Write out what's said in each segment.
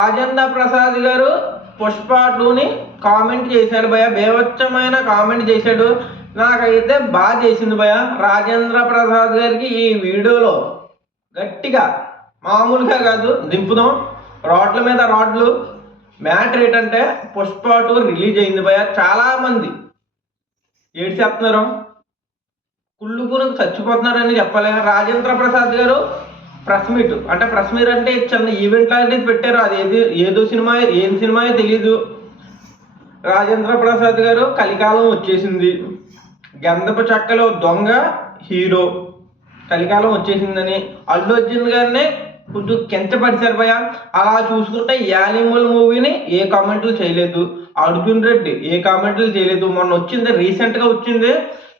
రాజేంద్ర ప్రసాద్ గారు పుష్ప 2ని కామెంట్ చేశాడు భయ, బేవచ్చమైన కామెంట్ చేశాడు. నాకైతే బాగా చేసింది భయ. రాజేంద్ర ప్రసాద్ గారికి ఈ వీడియోలో గట్టిగా మామూలుగా కాదు దింపుదాం, రోడ్ల మీద రోడ్లు. మ్యాటర్ ఏంటంటే పుష్ప 2 రిలీజ్ అయింది భయ. చాలామంది ఏడ్చేస్తున్నారు, కుళ్ళుకుని చచ్చిపోతున్నారని చెప్పాలి. రాజేంద్ర ప్రసాద్ గారు ప్రెస్ మీట్ అంటే చిన్న ఈవెంట్ లాంటిది పెట్టారు. అది ఏదో సినిమా, ఏం సినిమాయో తెలీదు. రాజేంద్ర ప్రసాద్ గారు కలికాలం వచ్చేసింది, గంధపు చెక్కలో దొంగ హీరో కలికాలం వచ్చేసిందని అల్లు అర్జున్ గారిని కొంచెం కించపరిచారు భయ. అలా చూసుకుంటే యానిమల్ మూవీని ఏ కామెంట్లు చేయలేదు, అర్జున్ రెడ్డి ఏ కామెంట్లు చేయలేదు. మొన్న వచ్చింది, రీసెంట్గా వచ్చింది,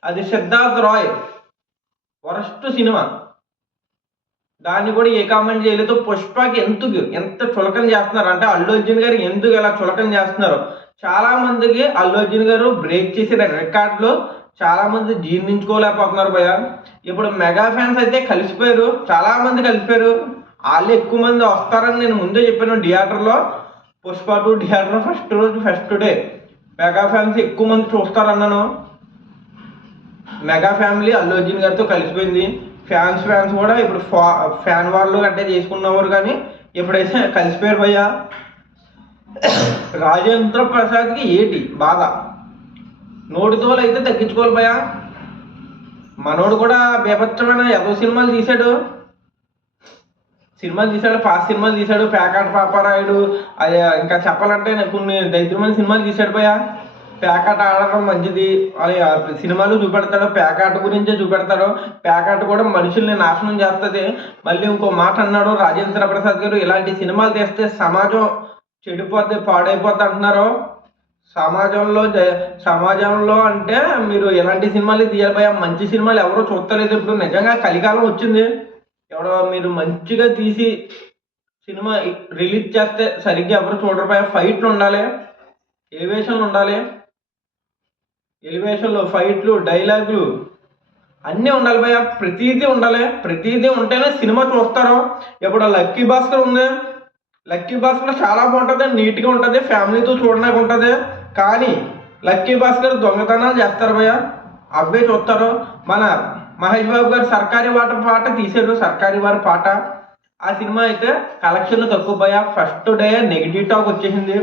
అది సిద్ధార్థ్ రాయ్ వరస్ట్ సినిమా, దాన్ని కూడా ఏ కామెంట్ చేయలేదు. పుష్పకి ఎంత చులకన చేస్తున్నారు అంటే అల్లు అర్జున్ గారు ఎందుకు ఇలా చులకన చేస్తున్నారు. చాలా మందికి అల్లు అర్జున్ గారు బ్రేక్ చేసిన రికార్డులు చాలా మంది జీర్ణించుకోలేకపోతున్నారు భయ. ఇప్పుడు మెగా ఫ్యాన్స్ అయితే కలిసిపోయారు, చాలా మంది కలిసిపోయారు. వాళ్ళు ఎక్కువ మంది వస్తారని నేను ముందే చెప్పాను. థియేటర్లో Pushpa 2 theatre first day mega fans ఎక్కువ మంది చూస్తారన్నాను. మెగా ఫ్యామిలీ అల్లు అర్జున్ గారితో కలిసిపోయింది. ఫ్యాన్స్ కూడా ఇప్పుడు ఫ్యాన్ వాళ్ళు గట్టే చేసుకున్నవారు, కానీ ఇప్పుడైతే కలిసిపోయారు భయ్య. రాజేంద్ర ప్రసాద్కి ఏంటి బాధ, నోటితోలు అయితే తగ్గించుకోవాలి భయ్య. మనోడు కూడా బేభత్సమైన ఏదో సినిమాలు తీశాడు, పాస్ సినిమాలు తీశాడు, పేకాట పాపారాయుడు, అది ఇంకా చెప్పాలంటే కొన్ని దైత్యమైన సినిమాలు తీశాడు భయ్య. పేకాట ఆడడం మంచిది అని సినిమాలు చూపెడతాడు, పేకాట గురించే చూపెడతాడు. పేకాట కూడా మనుషుల్ని నాశనం చేస్తుంది. మళ్ళీ ఇంకో మాట అన్నాడు రాజేంద్ర ప్రసాద్ గారు, ఇలాంటి సినిమాలు తీస్తే సమాజం చెడిపోద్ది, పాడైపోద్ది అంటున్నారు. సమాజంలో అంటే మీరు ఎలాంటి సినిమాలు తీయాలి భయ, మంచి సినిమాలు ఎవరో చూస్తలేదు. ఇప్పుడు నిజంగా కలికాలం వచ్చింది, ఎవడో మీరు మంచిగా తీసి సినిమా రిలీజ్ చేస్తే సరిగ్గా ఎవరు చూడరు భయ. ఫైట్లు ఉండాలి, ఎలివేషన్లు ఉండాలి, ఎలివేషన్లో ఫైట్లు, డైలాగులు అన్నీ ఉండాలి భయ. ప్రతిదీ ఉండాలి, ప్రతిదీ ఉంటేనే సినిమా చూస్తారు. ఇప్పుడు లక్కీ భాస్కర్ ఉంది, లక్కీ భాస్కర్ చాలా బాగుంటుంది, నీట్గా ఉంటుంది, ఫ్యామిలీతో చూడడానికి ఉంటుంది. కానీ లక్కీ భాస్కర్ దొంగతనాలు చేస్తారు భయ, అబ్బాయి చూస్తారు. మన మహేష్ బాబు గారు సర్కారీ పాట తీసాడు, సర్కారీ వారి పాట. ఆ సినిమా అయితే కలెక్షన్లు తక్కువ భయ. ఫస్ట్ డే నెగిటివ్ టాక్ వచ్చేసింది.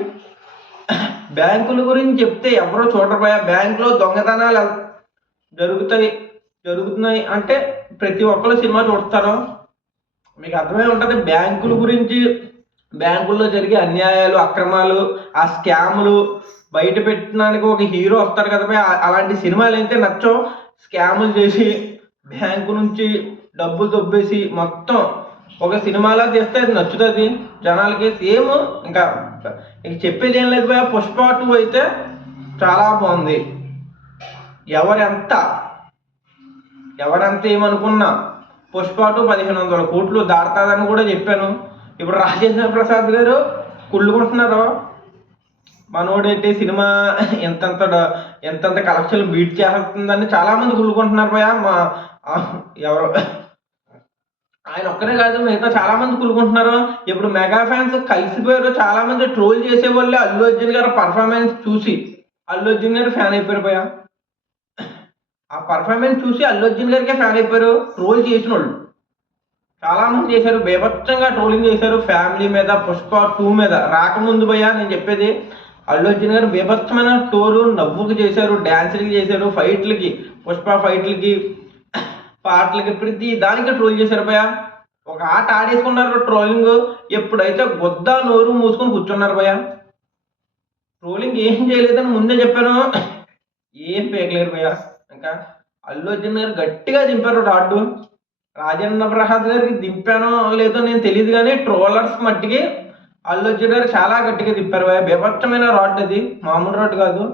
బ్యాంకుల గురించి చెప్తే ఎవరో చూడరు భయ. బ్యాంకులో దొంగతనాలు జరుగుతున్నాయి అంటే ప్రతి ఒక్కరు సినిమా చూస్తారు, మీకు అర్థమై ఉంటుంది. బ్యాంకుల గురించి, బ్యాంకుల్లో జరిగే అన్యాయాలు, అక్రమాలు, ఆ స్కాములు బయట పెట్టడానికి ఒక హీరో వస్తాడు కదా భయ. అలాంటి సినిమాలు అయితే నచ్చవు. స్కాములు చేసి బ్యాంకు నుంచి డబ్బులు దొబ్బేసి మొత్తం ఒక సినిమాలా చేస్తే అది నచ్చుతుంది జనాలకి. సేమ్ ఇంకా చెప్పేది ఏం లేదు భయ. పుష్ప 2 అయితే చాలా బాగుంది. ఎవరెంత ఏమనుకున్నా పుష్ప 2 1500 కోట్లు దాటుతుందని కూడా చెప్పాను. ఇప్పుడు రాజేంద్ర ప్రసాద్ గారు కుళ్ళుకుంటున్నారు, మనోడైతే సినిమా ఎంతంత కలెక్షన్ బీట్ చేస్తుందని చాలా మంది కుళ్ళుకుంటున్నారు భయ. ఎవరు ఆయన ఒక్కరే కాదు, మిగతా చాలా మంది కుళ్ళుకుంటున్నారు. ఇప్పుడు మెగా ఫ్యాన్స్ కలిసిపోయారు. చాలా మంది ట్రోల్ చేసే వాళ్ళే అల్లు అర్జున్ గారు పర్ఫార్మెన్స్ చూసి అల్లు అర్జున్ గారు ఫ్యాన్ అయిపోయారు భయ. ఆ పర్ఫార్మెన్స్ చూసి అల్లు అర్జున్ గారికే ఫ్యాన్ అయిపోయారు. ట్రోల్ చేసిన వాళ్ళు చాలా మంది చేశారు, బేభత్సంగా ట్రోలింగ్ చేశారు ఫ్యామిలీ మీద, పుష్ప 2 మీద. రాకముందు భయ నేను చెప్పేది, అల్లు అర్జున్ గారు బేభత్సమైన టోరు నవ్వుకి చేశారు, డ్యాన్సులకి చేశారు, ఫైట్లకి, పుష్ప ఫైట్లకి, పాటలకి, ప్రతి దానికి ట్రోల్ చేశారు భయ. ఒక ఆట ఆడేసుకున్నారు ట్రోలింగ్. ఎప్పుడైతే గొద్దా నోరు మూసుకొని కూర్చున్నారు భయ. ట్రోలింగ్ ఏం చేయలేదని ముందే చెప్పాను, ఏం పేకలేరు భయ. ఇంకా అల్లు అర్జున్ గారు గట్టిగా దింపారు రాడ్డు. రాజేంద్ర ప్రసాద్ గారికి దింపానో లేదో నేను తెలియదు, కానీ ట్రోలర్స్ మట్టికి అల్లు అర్జున్ గారు చాలా గట్టిగా దింపారు భయ. బీభత్సమైన రాడ్, అది మామూలు రాడ్ కాదు.